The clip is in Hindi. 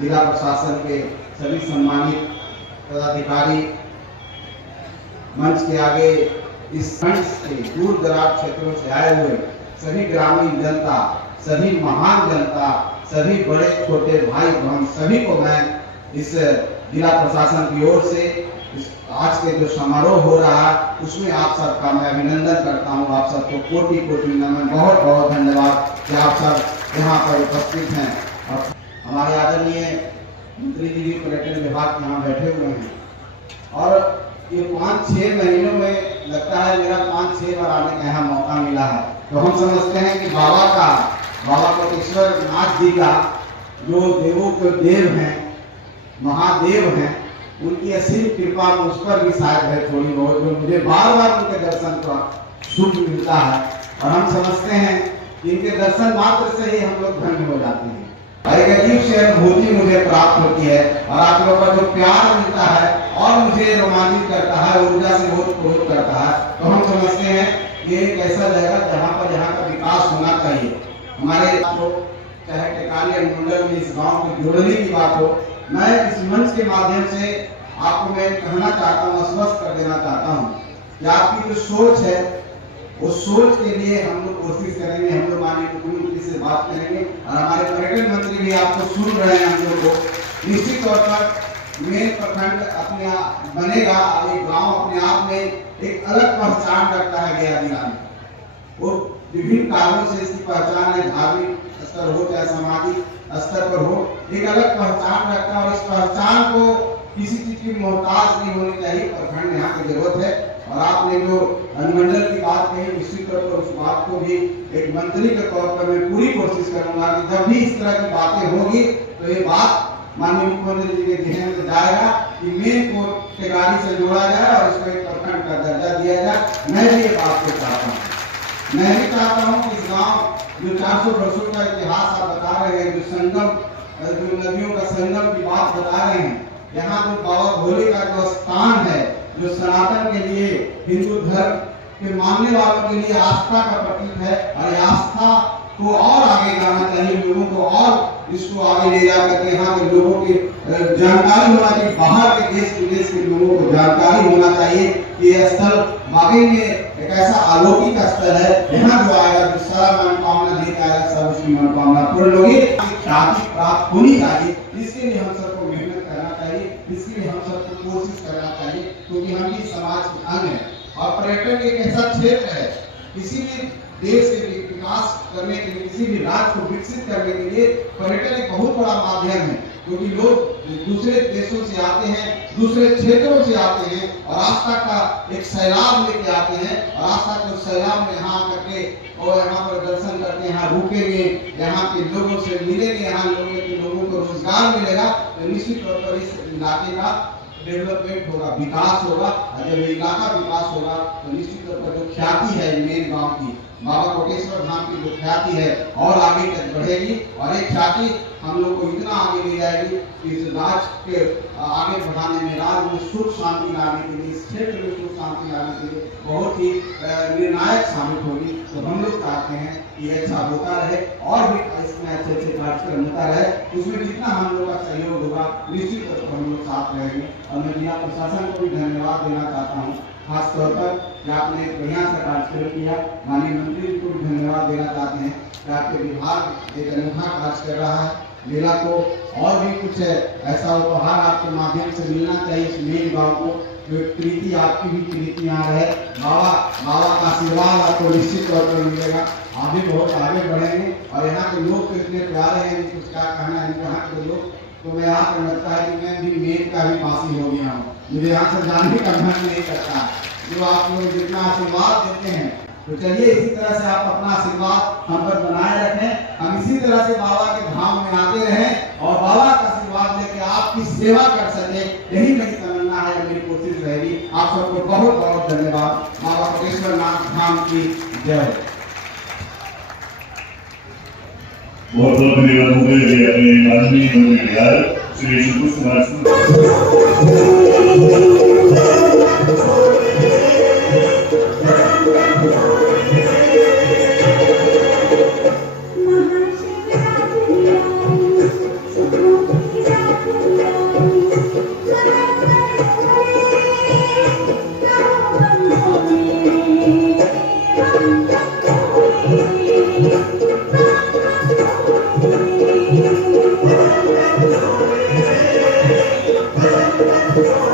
जिला प्रशासन के सभी सम्मानित पदाधिकारी, मंच के आगे इस मंच से दूर दराज क्षेत्रों से आए हुए सभी ग्रामीण जनता, सभी महान जनता, सभी बड़े छोटे भाई बहन सभी को मैं इस जिला प्रशासन की ओर से आज के जो समारोह हो रहा है उसमें आप सबका मैं अभिनंदन करता हूं। आप सबको कोटि कोटि नमन, बहुत बहुत धन्यवाद कि आप सब यहाँ पर उपस्थित हैं। और हमारे आदरणीय मंत्री जी भी पर्यटन विभाग यहाँ बैठे हुए हैं और ये 5-6 महीनों में लगता है मेरा 5-6 बार आने का यहाँ मौका मिला है। तो हम समझते हैं कि बाबा कोटेश्वर नाथ जी का जो देवों के देव हैं, महादेव हैं, उनकी असीम कृपा उस पर भी शायद है थोड़ी बहुत, जो मुझे बार बार उनके दर्शन का सुख मिलता है। और हम समझते हैं कि इनके दर्शन मात्र से ही हम लोग धन्य हो जाते हैं। एक अजीब सी अनुभूति मुझे प्राप्त होती है और आप लोगों का जो प्यार मिलता है और मुझे रोमांचित करता है, ऊर्जा से बहुत करता है। तो हम समझते हैं ये एक ऐसा जगह जहाँ पर यहाँ का विकास होना चाहिए। हमारे चाहे टेकारी अनुमंडल में इस गांव को जोड़ने की बात हो, मैं इस मंच के माध्यम से आपको मैं कहना चाहता हूँ, आश्वस्त कर देना चाहता हूँ कि आपकी जो सोच है उस सोच के लिए हम लोग कोशिश करेंगे। हम लोग माननीय मुख्यमंत्री से बात करेंगे और हमारे पर्यटन मंत्री भी आपको सुन रहे हैं। हम लोग को निश्चित तौर पर मेन प्रखंड अपने आप बनेगा और एक गाँव अपने आप में एक अलग पहचान रखता है गया जिला में। वो विभिन्न कारणों से इसकी पहचान है, धार्मिक स्तर हो चाहे सामाजिक स्तर पर हो, एक अलग पहचान रखता है और इस पहचान को किसी चीज की मोहताज नहीं होनी चाहिए। प्रखंड यहाँ की जरूरत है और आपने जो अनुमंडल की बात कही, निश्चित तौर पर उस बात को भी एक मंत्री के तौर पर मैं पूरी कोशिश करूंगा कि जब भी इस तरह की बातें होगी तो ये बात माननीय मुख्यमंत्री जी के ध्यान में जाएगा कि मेन को टेकारी से जोड़ा जाए और इसको एक प्रखंड का दर्जा दिया जाए। मैं भी ये बात को चाहता हूँ। मैं भी चाहता हूँ कि इस गाँव जो 400 वर्षों का इतिहास आप बता रहे हैं, जो संगम, जो नदियों का संगम की बात बता रहे हैं, यहाँ जो बाबा भोले का जो स्थान है, जो सनातन के लिए हिंदू धर्म के मानने वालों के लिए आस्था का प्रतीक है और आस्था को और आगे जाना चाहिए, लोगों को और इसको आगे ले जा करके यहाँ के लोगों की जानकारी होना चाहिए। बाहर के देश विदेश के लोगों को जानकारी होना चाहिए कि यह स्थल वाकई में एक ऐसा अलौकिक स्थल है। यहाँ जो आएगा जो सारा मनोकामना लेकर आएगा, सब उसकी मनोकामना पूर्ण होगी, शांति प्राप्त होनी चाहिए। इसके लिए हम सबको मेहनत करना चाहिए, इसके लिए हम सबको कोशिश करना चाहिए, क्योंकि हम भी समाज के अंग हैं। और पर्यटन एक ऐसा क्षेत्र है, किसी भी देश के विकास करने के लिए, किसी भी राज्य को विकसित करने के लिए पर्यटन एक बहुत बड़ा माध्यम है। क्योंकि लोग दूसरे देशों से आते हैं, दूसरे क्षेत्रों से आते हैं और आस्था का एक सैलाब लेके आते हैं और आस्था के सैलाब में यहाँ करके और यहाँ पर दर्शन करके यहाँ रुकेंगे, यहाँ के लोगों से मिलेंगे, यहाँ लोगों को रोजगार मिलेगा तो निश्चित तौर पर इस इलाके का डेवलपमेंट होगा, विकास होगा। और जब इलाका विकास होगा तो निश्चित तौर पर जो ख्याति है मेन गांव की, बाबा कोटेश्वर धाम की जो ख्याति है और आगे तक बढ़ेगी और एक ख्याति हम लोग को इतना आगे ले जाएगी कि इस राज्य के आगे बढ़ाने में, राज्य में सुख शांति लाने के लिए, इस क्षेत्र में सुख शांति लाने के लिए बहुत ही निर्णायक साबित होगी। तो हम लोग चाहते हैं कि ऐसा होता रहे और भी इसमें अच्छे अच्छे कार्यक्रम होता रहे। उसमें जितना हम लोग का सहयोग होगा निश्चित तौर पर हम लोग साथ रहेंगे। और मैं जिला प्रशासन को भी धन्यवाद देना चाहता हूँ, खास तौर पर कि आपने बढ़िया सा कार्य किया। माननीय मंत्री जी को भी धन्यवाद देना चाहते हैं कि आपके विभाग एक अनूठा कार्य कर रहा है। मेला को और भी कुछ ऐसा उपहार आपके माध्यम से मिलना चाहिए इस मेन गाँव को, जो प्रीति आपकी भी प्रीति यहाँ रहे। बाबा का आशीर्वाद आपको निश्चित तौर पर मिलेगा, आप भी बहुत आगे बढ़ेंगे। और यहाँ के लोग तो इतने प्यारे हैं, कुछ क्या कहना है यहाँ के लोग, तो मैं यहाँ पर लगता है कि मैं भी मेन का भी वासी हो गया हूँ, मुझे यहाँ से जाने का मन नहीं करता। जो आप लोग जितना आशीर्वाद देते हैं तो चलिए इसी तरह से आप अपना आशीर्वाद हम पर बनाए रखें। हम इसी तरह से बाबा के धाम में आते रहें और बाबा का आशीर्वाद लेके आपकी सेवा कर सके, यही मेरी तमन्ना है, मेरी कोशिश रहेगी। आप सबको बहुत बहुत धन्यवाद। बाबा कोटेश्वर नाथ धाम की जय। बहुत बहुत धन्यवाद मुझे अपने माननीय मंत्री विधायक श्री सुपुष्प कुमार सिंह। Mahashivratri Thank you.